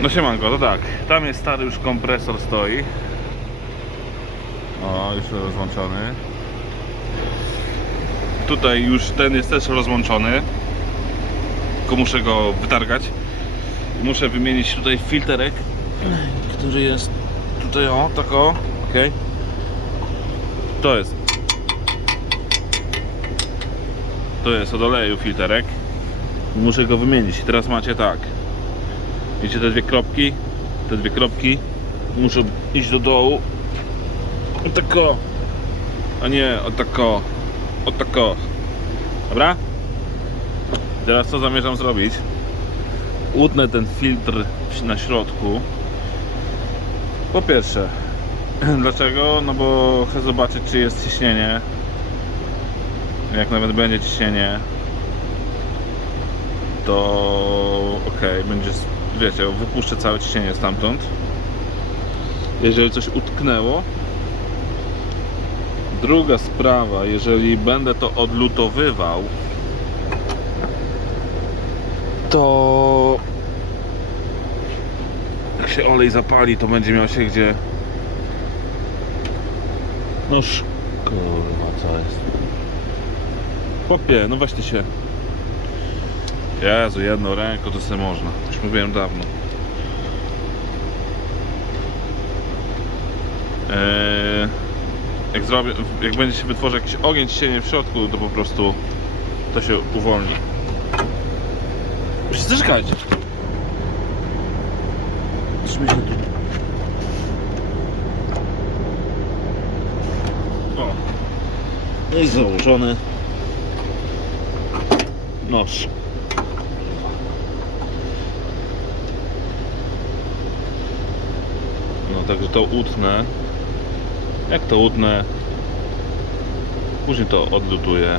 No siemanko, to tak, tam jest stary już kompresor stoi. O, już rozłączony. Tutaj już ten jest też rozłączony. Tylko muszę go wytargać. Muszę wymienić tutaj filterek, który jest tutaj o, tak o, ok. To jest. To jest od oleju filterek. Muszę go wymienić. Teraz macie tak. Widzicie te dwie kropki? Te dwie kropki muszą iść do dołu. O tako. A nie, o tako. O tako. Dobra? Teraz co zamierzam zrobić? Utnę ten filtr na środku. Po pierwsze, dlaczego? No bo chcę zobaczyć czy jest ciśnienie. Jak nawet będzie ciśnienie, to ok, będzie, wiecie, wypuszczę całe ciśnienie stamtąd. Jeżeli coś utknęło. Druga sprawa, jeżeli będę to odlutowywał, to jak się olej zapali, to będzie miał się gdzie. Noż, kurwa, co jest? Popie, no weźcie się. Jezu, jedną ręką to sobie można. Już mówiłem dawno. Eee, jak zrobię, jak będzie się wytworzył jakiś ogień ciśnienie w środku, to po prostu to się uwolni. Wszyscy czekajcie. Trzymaj się tu. O. No i założony. Nóż. Także to utnę. Jak to utnę? Później to odlutuję.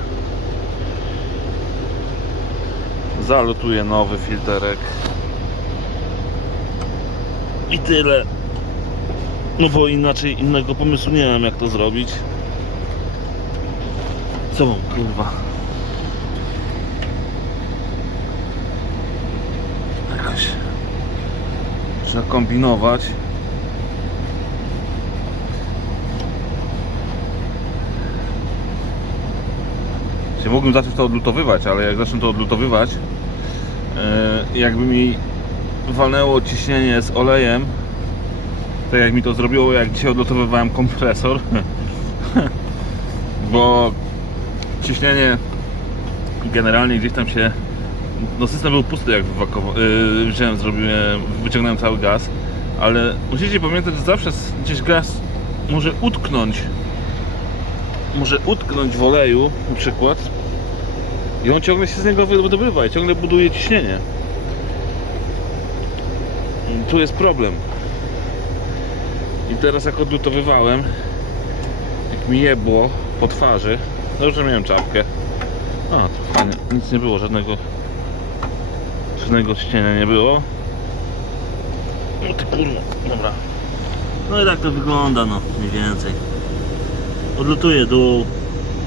Zalutuję nowy filterek. I tyle. No bo inaczej innego pomysłu nie mam jak to zrobić. Co mam kurwa? Jakoś trzeba kombinować. Się mógłbym zacząć to odlutowywać, ale jak zacznę to odlutowywać, e, jakby mi walnęło ciśnienie z olejem, tak jak mi to zrobiło, jak dzisiaj odlutowywałem kompresor, bo ciśnienie generalnie gdzieś tam się no system był pusty jak yy, wziąłem, zrobiłem, wyciągnąłem cały gaz, ale musicie pamiętać, że zawsze gdzieś gaz może utknąć może utknąć w oleju na przykład i on ciągle się z niego wydobywa i ciągle buduje ciśnienie. I tu jest problem. I teraz jak odlutowywałem, jak mi jebło po twarzy, dobrze miałem czapkę. A, to fajnie, nic nie było, żadnego żadnego ciśnienia nie było. No ty kurwa, dobra. No i tak to wygląda, no mniej więcej. Odlutuję dół,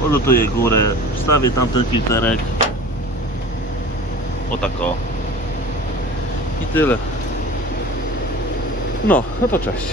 odlutuję górę, wstawię tamten filterek. O tak o. I tyle. No, no to cześć.